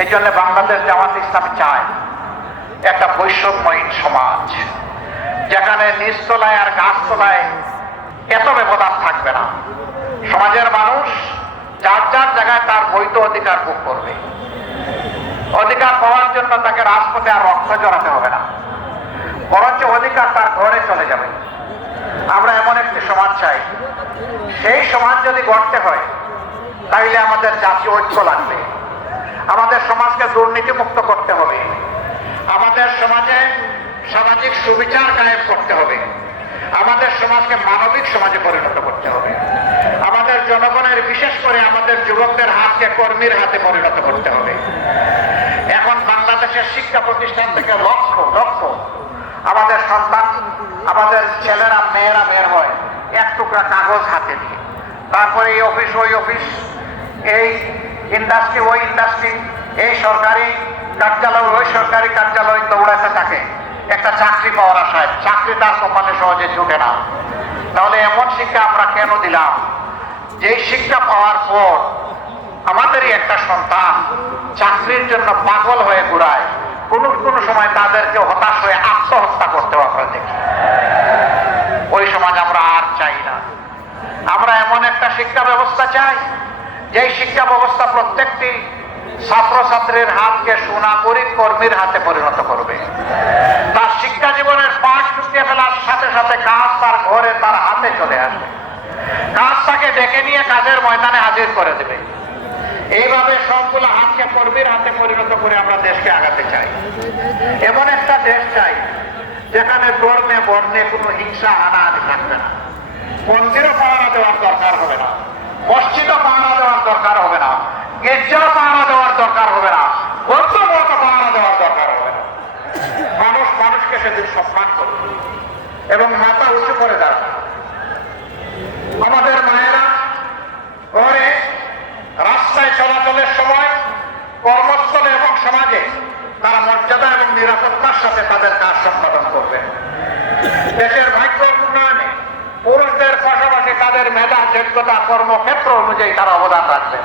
এই জন্য বাংলাদেশ জামাত ইসলাম চায় একটা বৈষম্যহীন সমাজ, যেখানে নিচতলায় আর গাছতলায় এত ব্যবধান থাকবে না। সমাজের মানুষ যার যার জায়গায় তার বৈধ অধিকার ভোগ করবে। অধিকার পাওয়ার জন্য তাকে রাজপথে আর রক্ত জড়াতে হবে না, বরঞ্চ অধিকার তার ঘরে চলে যাবে। আমরা এমন একটি সমাজ চাই, সেই সমাজ যদি গড়তে হয় তাইলে আমাদের জাতীয় ঐক্য লাগবে। আমাদের সমাজকে দুর্নীতিমুক্ত করতে হবে, আমাদের সমাজে সামাজিক সুবিচার কায়েম করতে হবে, আমাদের সমাজকে মানবিক সমাজে পরিণত করতে হবে, আমাদের জনগণের বিশেষ করে আমাদের যুবকদের হাতকে কর্মীর হাতে পরিণত করতে হবে। এখন বাংলাদেশের শিক্ষা প্রতিষ্ঠান থেকে লক্ষ লক্ষ আমাদের সন্তান, আমাদের ছেলেরা মেয়েরা বের হয় এক টুকরা কাগজ হাতে নিয়ে, তারপরে এই অফিস ওই অফিস, এই ইন্ডাস্ট্রি ওই ইন্ডাস্ট্রি, এই সরকারি কার্যালয় ওই সরকারি কার্যালয় দৌড়াতে থাকে একটা চাকরি পাওয়ার আশায়। চাকরি তার কপালে সহজে জুটে না। তাহলে এমন শিক্ষা আমরা কেন দিলাম, যেই শিক্ষা পাওয়ার পর আমাদেরই একটা সন্তান চাকরির জন্য পাগল হয়ে ঘুরায়, কোনো সময় তাদেরকে হতাশ হয়ে আত্মহত্যা করতেও আমরা দেখি। ওই সমাজ আমরা আর চাই না। আমরা এমন একটা শিক্ষা ব্যবস্থা চাই, যেই শিক্ষা ব্যবস্থা প্রত্যেকটি ছাত্রছাত্রীর হাতকে সুনাগরিক কর্মীর হাতে পরিণত করবে। তার শিক্ষা জীবনের পাঠ ঢুকিয়ে ফেলার সাথে সাথে কাজ তার ঘরে তার হাতে চলে আসবে, কাজ তাকে ডেকে নিয়ে কাজের ময়দানে হাজির করে দেবে। এইভাবে সবগুলো হাতকে কর্মীর হাতে পরিণত করে আমরা দেশকে আগাতে চাই। এমন একটা দেশ চাই যেখানে ধর্মে বর্ণে কোনো হিংসা হানাহানি থাকবে না, মন্দিরও পাহারা দেওয়ার দরকার হবে না, মসজিদও পাহারা দেওয়ার দরকার হবে না, গির্জাও পাহারা দেওয়ার দরকার হবে না, বৌদ্ধমত পাহারা দেওয়ার দরকার হবে না। মানুষ মানুষকে সেদিন সম্মান করবে এবং মাথা উঁচু করে দাঁড়াবে। আমাদের মায়েরা ঘরে রাস্তায় চলাচলের সময়, কর্মস্থলে এবং সমাজে তারা মর্যাদা এবং নিরাপত্তার সাথে তাদের কাজ সম্পাদন করবে। দেশের ভাগ্য উন্নয়নে পুরুষদের পাশাপাশি তাদের মেধা, যোগ্যতা, কর্মক্ষেত্র অনুযায়ী তারা অবদান রাখবেন।